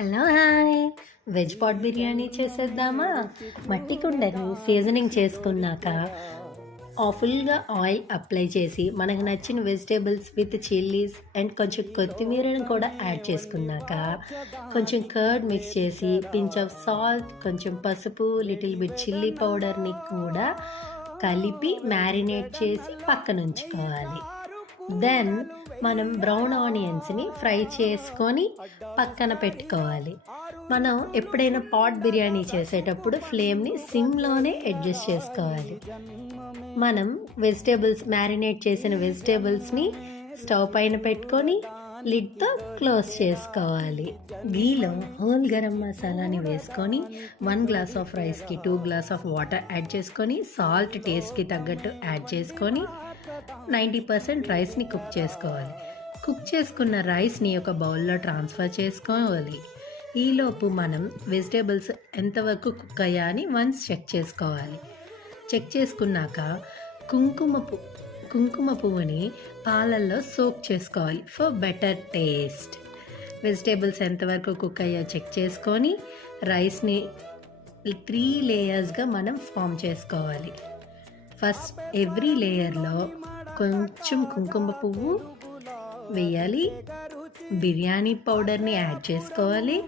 Hello hi veg pot biryani చేసేద్దామా. మట్టి కుండని సీజనింగ్ చేసుకున్నాక ఫుల్గా ఆయిల్ అప్లై చేసి మనకు నచ్చిన వెజిటేబుల్స్ విత్ చిల్లీస్ అండ్ కొంచెం కొత్తిమీరను కూడా యాడ్ చేసుకున్నాక కొంచెం కర్డ్ మిక్స్ చేసి పించ్ ఆఫ్ సాల్ట్, కొంచెం పసుపు, లిటిల్ బిట్ చిల్లీ పౌడర్ని కూడా కలిపి మ్యారినేట్ చేసి పక్కన ఉంచుకోవాలి. దెన్ మనం బ్రౌన్ ఆనియన్స్ని ఫ్రై చేసుకొని పక్కన పెట్టుకోవాలి. మనం ఎప్పుడైనా పాట్ బిర్యానీ చేసేటప్పుడు ఫ్లేమ్ని సిమ్లోనే అడ్జస్ట్ చేసుకోవాలి. మనం వెజిటేబుల్స్ మ్యారినేట్ చేసిన వెజిటేబుల్స్ని స్టవ్ పైన పెట్టుకొని లిడ్తో క్లోజ్ చేసుకోవాలి. గీలో హోల్ గరం మసాలాని వేసుకొని 1 గ్లాస్ ఆఫ్ రైస్కి 2 గ్లాస్ ఆఫ్ వాటర్ యాడ్ చేసుకొని సాల్ట్ టేస్ట్కి తగ్గట్టు యాడ్ చేసుకొని 90% రైస్ని కుక్ చేసుకోవాలి. కుక్ చేసుకున్న రైస్ని ఒక బౌల్లో ట్రాన్స్ఫర్ చేసుకోవాలి. ఈలోపు మనం వెజిటేబుల్స్ ఎంతవరకు కుక్ అయ్యా అని వన్స్ చెక్ చేసుకోవాలి. చెక్ చేసుకున్నాక కుంకుమ పువ్వుని పాలల్లో సోక్ చేసుకోవాలి ఫర్ బెటర్ టేస్ట్. వెజిటేబుల్స్ ఎంతవరకు కుక్ అయ్యో చెక్ చేసుకొని రైస్ని 3 లేయర్స్గా మనం ఫామ్ చేసుకోవాలి. ఫస్ట్ ఎవ్రీ లేయర్లో కొంచెం కుంకుమ పువ్వు వేయాలి, బిర్యానీ పౌడర్ని యాడ్ చేసుకోవాలి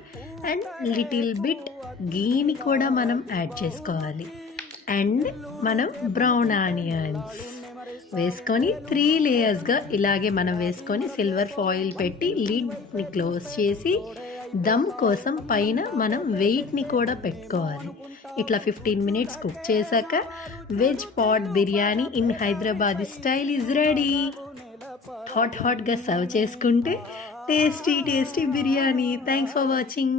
అండ్ లిటిల్ బిట్ గీని కూడా మనం యాడ్ చేసుకోవాలి. అండ్ మనం బ్రౌన్ ఆనియన్స్ వేసుకొని 3 లేయర్స్గా ఇలాగే మనం వేసుకొని సిల్వర్ ఫాయిల్ పెట్టి లిడ్ని క్లోజ్ చేసి దమ్ కోసం పైన మనం వెయిట్ని కూడా పెట్టుకోవాలి. ఇట్లా 15 మినిట్స్ కుక్ చేశాక veg pot biryani in Hyderabad style is ready. హాట్గా సర్వ్ చేసుకుంటే tasty biryani. Thanks for watching.